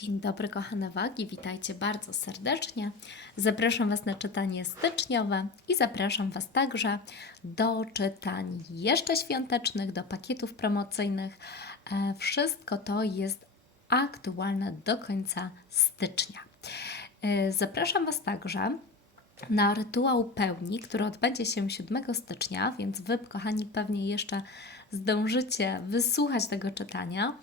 Dzień dobry, kochane wagi, witajcie bardzo serdecznie. Zapraszam Was na czytanie styczniowe i zapraszam Was także do czytań jeszcze świątecznych, do pakietów promocyjnych. E, Wszystko to jest aktualne do końca stycznia. E, Zapraszam Was także na rytuał pełni, który odbędzie się 7 stycznia, więc Wy, kochani, pewnie jeszcze zdążycie wysłuchać tego czytania.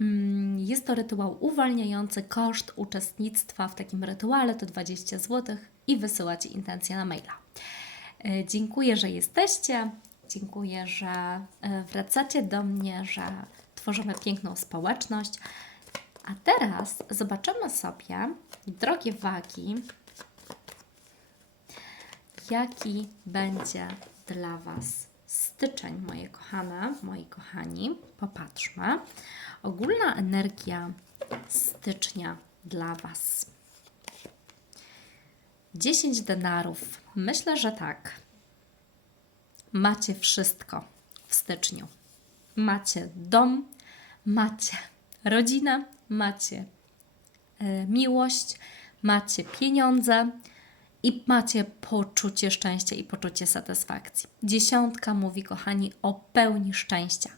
Mm, Jest to rytuał uwalniający. Koszt uczestnictwa w takim rytuale to 20 zł i wysyłacie intencję na maila. E, Dziękuję, że jesteście. Dziękuję, że e, wracacie do mnie, że tworzymy piękną społeczność. A teraz zobaczymy sobie, drogie wagi, jaki będzie dla Was styczeń, moje kochane, moi kochani. Popatrzmy. Ogólna energia stycznia dla Was. 10 denarów. Myślę, że tak. Macie wszystko w styczniu. Macie dom, macie rodzinę, macie e, miłość, macie pieniądze i macie poczucie szczęścia i poczucie satysfakcji. Dziesiątka mówi, kochani, o pełni szczęścia.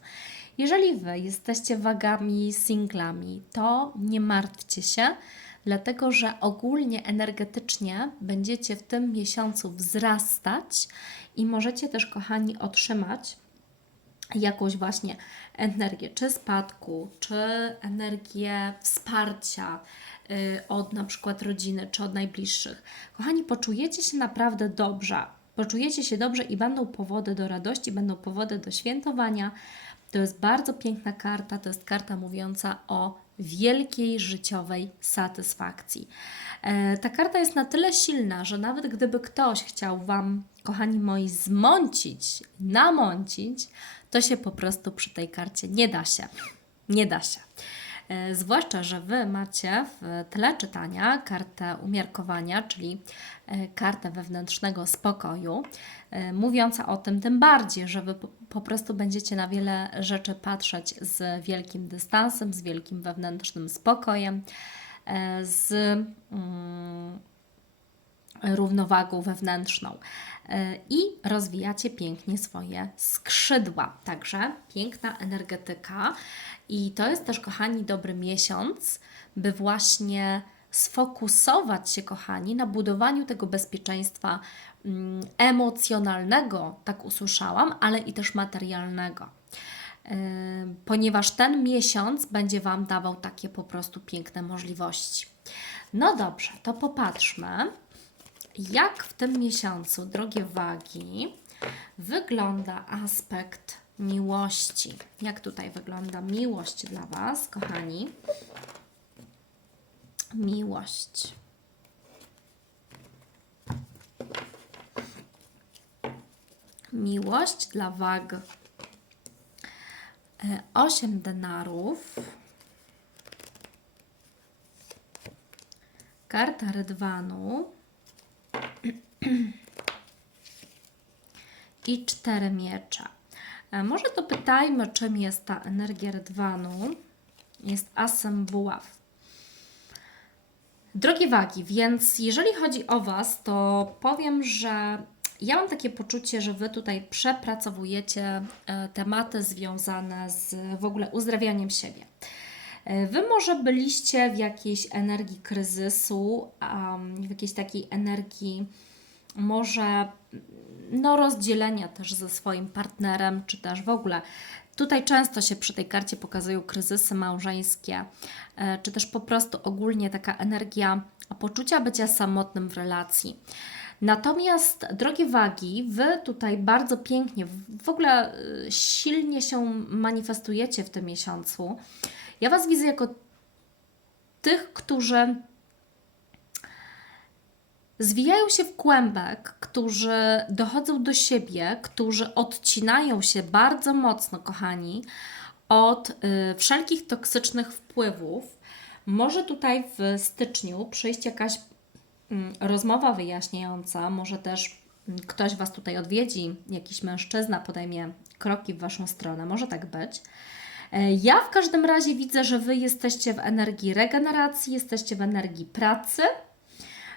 Jeżeli Wy jesteście wagami, singlami, to nie martwcie się, dlatego że ogólnie energetycznie będziecie w tym miesiącu wzrastać i możecie też, kochani, otrzymać jakąś właśnie energię, czy spadku, czy energię wsparcia od na przykład rodziny, czy od najbliższych. Kochani, poczujecie się naprawdę dobrze. Poczujecie się dobrze i będą powody do radości, będą powody do świętowania. To jest bardzo piękna karta, to jest karta mówiąca o wielkiej życiowej satysfakcji. E, ta karta jest na tyle silna, że nawet gdyby ktoś chciał Wam, kochani moi, zmącić, namącić, to się po prostu przy tej karcie nie da się. Nie da się. E, Zwłaszcza, że Wy macie w tle czytania kartę umiarkowania, czyli e, kartę wewnętrznego spokoju, e, mówiąca o tym tym bardziej, że Wy po- prostu będziecie na wiele rzeczy patrzeć z wielkim dystansem, z wielkim wewnętrznym spokojem, z mm, równowagą wewnętrzną i rozwijacie pięknie swoje skrzydła. Także piękna energetyka i to jest też, kochani, dobry miesiąc, by właśnie sfokusować się, kochani, na budowaniu tego bezpieczeństwa mm, emocjonalnego, tak usłyszałam, ale i też materialnego. E, Ponieważ ten miesiąc będzie Wam dawał takie po prostu piękne możliwości. No dobrze, to popatrzmy, jak w tym miesiącu, drogie wagi, wygląda aspekt miłości. Jak tutaj wygląda miłość dla Was, kochani? Miłość. Miłość dla wag. E, Osiem denarów. Karta rydwanu. i cztery miecze. E, Może dopytajmy, czym jest ta energia rydwanu. Jest asem buław. Drogie wagi, więc jeżeli chodzi o Was, to powiem, że ja mam takie poczucie, że Wy tutaj przepracowujecie e, tematy związane z w ogóle uzdrawianiem siebie. E, Wy może byliście w jakiejś energii kryzysu, w jakiejś takiej energii może no, rozdzielenia też ze swoim partnerem, czy też w ogóle. Tutaj często się przy tej karcie pokazują kryzysy małżeńskie, e, czy też po prostu ogólnie taka energia poczucia bycia samotnym w relacji. Natomiast, drogie wagi, Wy tutaj bardzo pięknie, w- ogóle e, silnie się manifestujecie w tym miesiącu. Ja Was widzę jako tych, którzy zwijają się w kłębek, którzy dochodzą do siebie, którzy odcinają się bardzo mocno, kochani, od y, wszelkich toksycznych wpływów. Może tutaj w styczniu przyjść jakaś mm, rozmowa wyjaśniająca, może też mm, ktoś Was tutaj odwiedzi, jakiś mężczyzna podejmie kroki w Waszą stronę, może tak być. E, Ja w każdym razie widzę, że Wy jesteście w energii regeneracji, jesteście w energii pracy.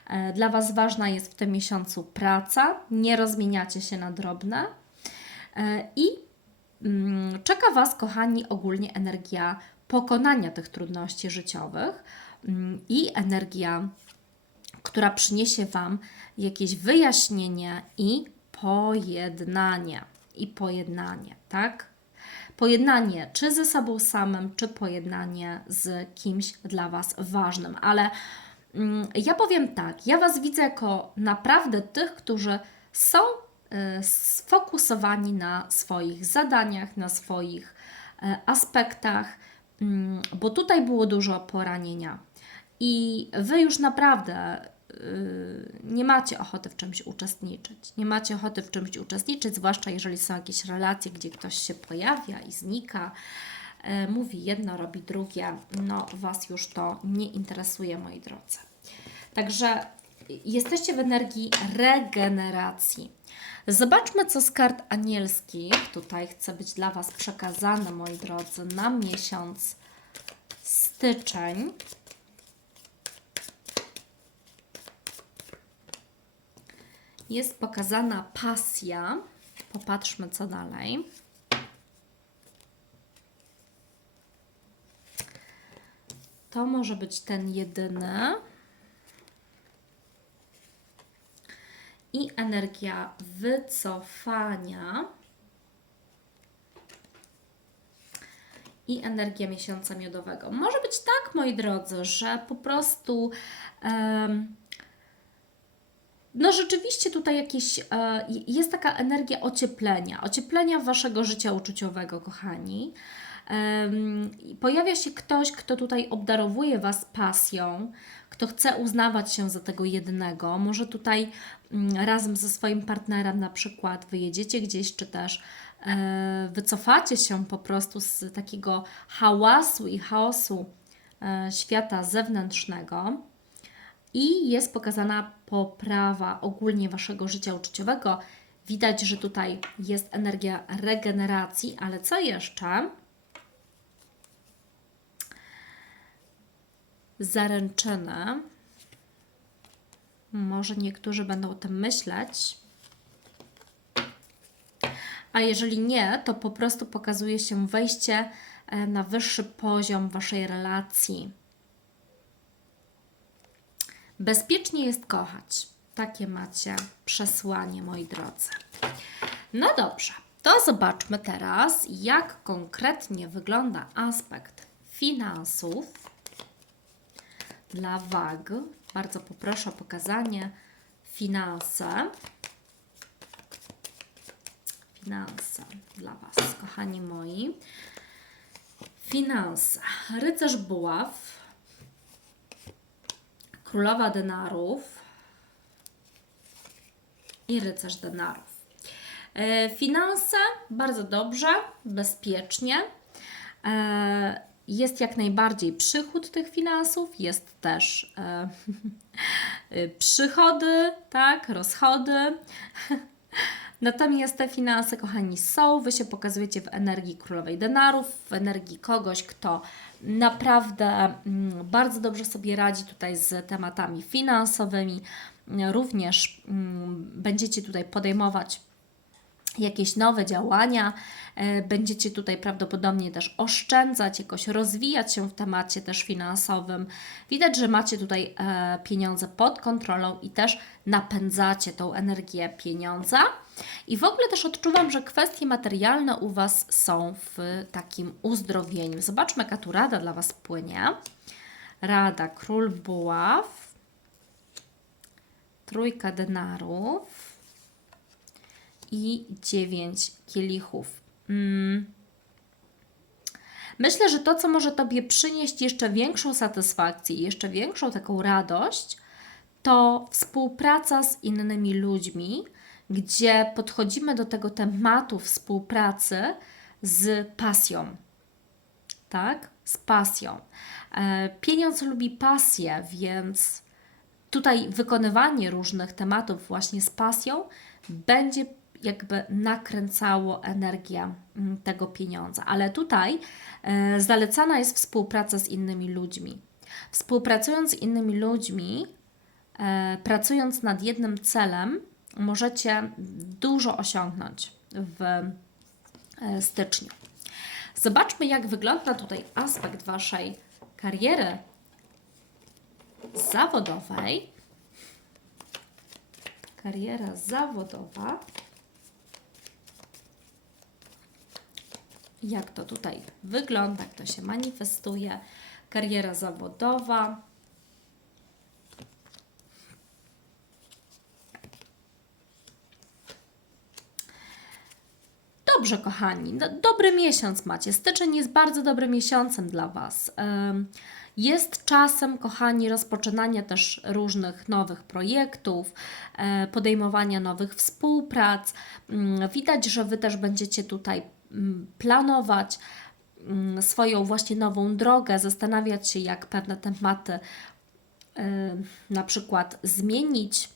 E, Dla Was ważna jest w tym miesiącu praca, nie rozmieniacie się na drobne. E, I mm, czeka Was, kochani, ogólnie energia pokonania tych trudności życiowych mm, i energia, która przyniesie Wam jakieś wyjaśnienie i pojednanie. I pojednanie, tak? Pojednanie czy ze sobą samym, czy pojednanie z kimś dla Was ważnym. Ale ja powiem tak, ja Was widzę jako naprawdę tych, którzy są y, sfokusowani na swoich zadaniach, na swoich e, aspektach, mm, bo tutaj było dużo poranienia. I Wy już naprawdę y, nie macie ochoty w czymś uczestniczyć. Nie macie ochoty w czymś uczestniczyć, zwłaszcza jeżeli są jakieś relacje, gdzie ktoś się pojawia i znika, e, mówi jedno, robi drugie. No, Was już to nie interesuje, moi drodzy. Także jesteście w energii regeneracji. Zobaczmy, co z kart anielskich tutaj chce być dla Was przekazane, moi drodzy, na miesiąc styczeń. Jest pokazana pasja. Popatrzmy, co dalej. To może być ten jedyny. I energia wycofania. I energia miesiąca miodowego. Może być tak, moi drodzy, że po prostu. em, no rzeczywiście tutaj jakieś, e, jest taka energia ocieplenia, ocieplenia waszego życia uczuciowego, kochani. Pojawia się ktoś, kto tutaj obdarowuje was pasją, kto chce uznawać się za tego jednego. Może tutaj mm, razem ze swoim partnerem na przykład wyjedziecie gdzieś, czy też e, wycofacie się po prostu z takiego hałasu i chaosu e, świata zewnętrznego i jest pokazana poprawa ogólnie waszego życia uczuciowego. Widać, że tutaj jest energia regeneracji, ale co jeszcze? Zaręczyny. Może niektórzy będą o tym myśleć. A jeżeli nie, to po prostu pokazuje się wejście e, na wyższy poziom waszej relacji. Bezpiecznie jest kochać. Takie macie przesłanie, moi drodzy. No dobrze, to zobaczmy teraz, jak konkretnie wygląda aspekt finansów dla wag. Bardzo poproszę o pokazanie finanse. Finanse dla Was, kochani moi. Finanse. Rycerz buław. Królowa denarów i rycerz denarów. E, Finanse bardzo dobrze, bezpiecznie. Jest jak najbardziej przychód tych finansów, jest też e, e, przychody, tak, rozchody. Natomiast te finanse, kochani, są. Wy się pokazujecie w energii królowej denarów, w energii kogoś, kto naprawdę mm, bardzo dobrze sobie radzi tutaj z tematami finansowymi. Również mm, będziecie tutaj podejmować jakieś nowe działania, e, będziecie tutaj prawdopodobnie też oszczędzać, jakoś rozwijać się w temacie też finansowym. Widać, że macie tutaj e, pieniądze pod kontrolą i też napędzacie tą energię pieniądza. I w ogóle też odczuwam, że kwestie materialne u Was są w takim uzdrowieniu. Zobaczmy, jaka tu rada dla Was płynie. Rada Król Buław, Trójka Denarów, i 9 kielichów. Mm. Myślę, że to, co może Tobie przynieść jeszcze większą satysfakcję jeszcze większą taką radość, to współpraca z innymi ludźmi, gdzie podchodzimy do tego tematu współpracy z pasją. Tak? Z pasją. E, Pieniądz lubi pasję, więc tutaj wykonywanie różnych tematów właśnie z pasją będzie jakby nakręcało energię mm, tego pieniądza. Ale tutaj e, zalecana jest współpraca z innymi ludźmi. Współpracując z innymi ludźmi, e, pracując nad jednym celem, możecie dużo osiągnąć w e, styczniu. Zobaczmy, jak wygląda tutaj aspekt Waszej kariery zawodowej. Kariera zawodowa. Jak to tutaj wygląda, jak to się manifestuje. Kariera zawodowa. Dobrze, kochani, do, dobry miesiąc macie. Styczeń jest bardzo dobrym miesiącem dla Was. Jest czasem, kochani, rozpoczynania też różnych nowych projektów, e, podejmowania nowych współprac. Ym, Widać, że Wy też będziecie tutaj planować ym, swoją właśnie nową drogę, zastanawiać się, jak pewne tematy y, na przykład zmienić,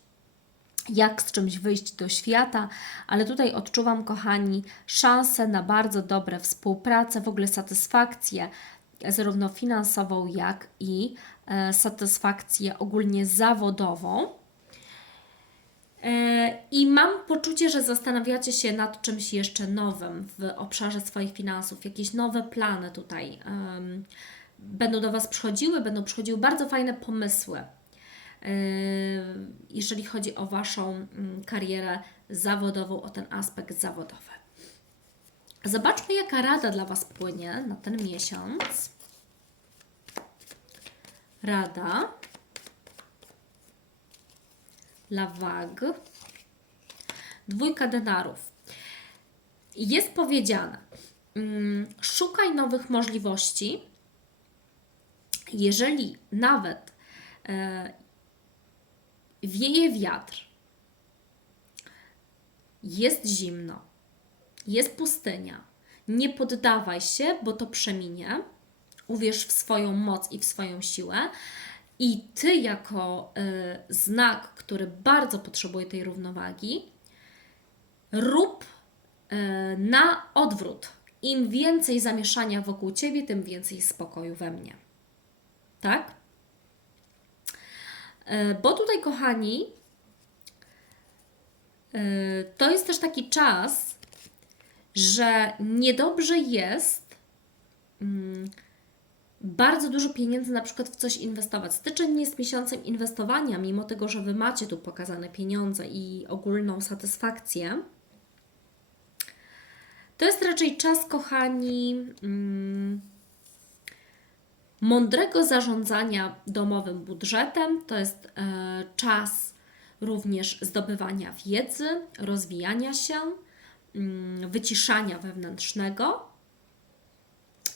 jak z czymś wyjść do świata, ale tutaj odczuwam, kochani, szansę na bardzo dobre współpracę, w ogóle satysfakcję, zarówno finansową, jak i e, satysfakcję ogólnie zawodową. I mam poczucie, że zastanawiacie się nad czymś jeszcze nowym w obszarze swoich finansów, jakieś nowe plany tutaj będą do Was przychodziły, będą przychodziły bardzo fajne pomysły jeżeli chodzi o Waszą mm, karierę zawodową, o ten aspekt zawodowy. Zobaczmy, jaka rada dla Was płynie na ten miesiąc. Rada dla wag. Dwójka denarów. Jest powiedziane, mm, szukaj nowych możliwości. Jeżeli nawet e, wieje wiatr, jest zimno, jest pustynia, nie poddawaj się, bo to przeminie. Uwierz w swoją moc i w swoją siłę. I ty, jako y, znak, który bardzo potrzebuje tej równowagi, rób y, na odwrót. Im więcej zamieszania wokół ciebie, tym więcej spokoju we mnie. Tak? E, Bo tutaj, kochani, e, to jest też taki czas, że niedobrze jest mm, bardzo dużo pieniędzy na przykład w coś inwestować. Styczeń nie jest miesiącem inwestowania, mimo tego, że Wy macie tu pokazane pieniądze i ogólną satysfakcję. To jest raczej czas, kochani, mm, mądrego zarządzania domowym budżetem. To jest e, czas również zdobywania wiedzy, rozwijania się, mm, wyciszania wewnętrznego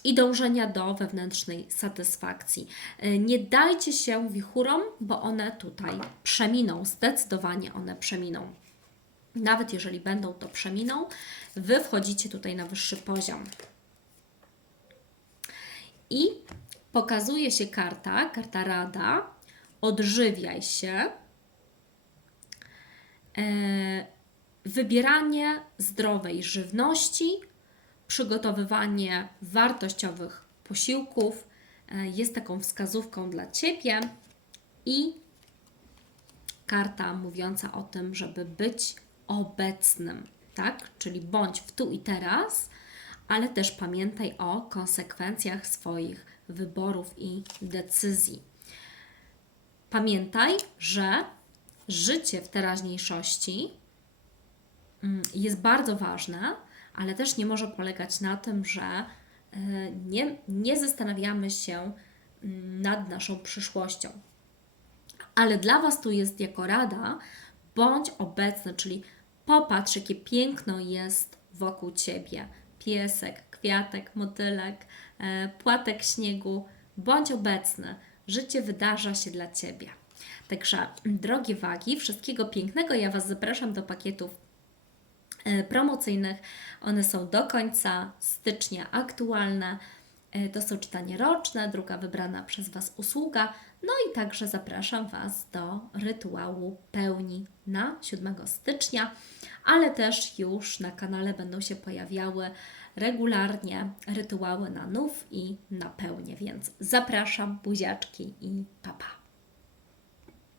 i dążenia do wewnętrznej satysfakcji. E, Nie dajcie się wichurom, bo one tutaj przeminą, zdecydowanie one przeminą. Nawet jeżeli będą, to przeminą. Wy wchodzicie tutaj na wyższy poziom. I pokazuje się karta, karta rada, odżywiaj się, e, wybieranie zdrowej żywności, przygotowywanie wartościowych posiłków e, jest taką wskazówką dla Ciebie i karta mówiąca o tym, żeby być obecnym, tak? Czyli bądź w tu i teraz, ale też pamiętaj o konsekwencjach swoich wyborów i decyzji. Pamiętaj, że życie w teraźniejszości mm, jest bardzo ważne, ale też nie może polegać na tym, że e, nie, nie zastanawiamy się mm, nad naszą przyszłością. Ale dla Was tu jest jako rada, bądź obecny, czyli popatrz, jakie piękno jest wokół Ciebie. Piesek, kwiatek, motylek, e, płatek śniegu. Bądź obecny. Życie wydarza się dla Ciebie. Także, drogie wagi, wszystkiego pięknego. Ja Was zapraszam do pakietów promocyjnych. One są do końca stycznia aktualne. E, To są czytanie roczne, druga wybrana przez Was usługa. No i także zapraszam Was do rytuału pełni na 7 stycznia, ale też już na kanale będą się pojawiały regularnie rytuały na nów i na pełnię, więc zapraszam buziaczki i pa, pa.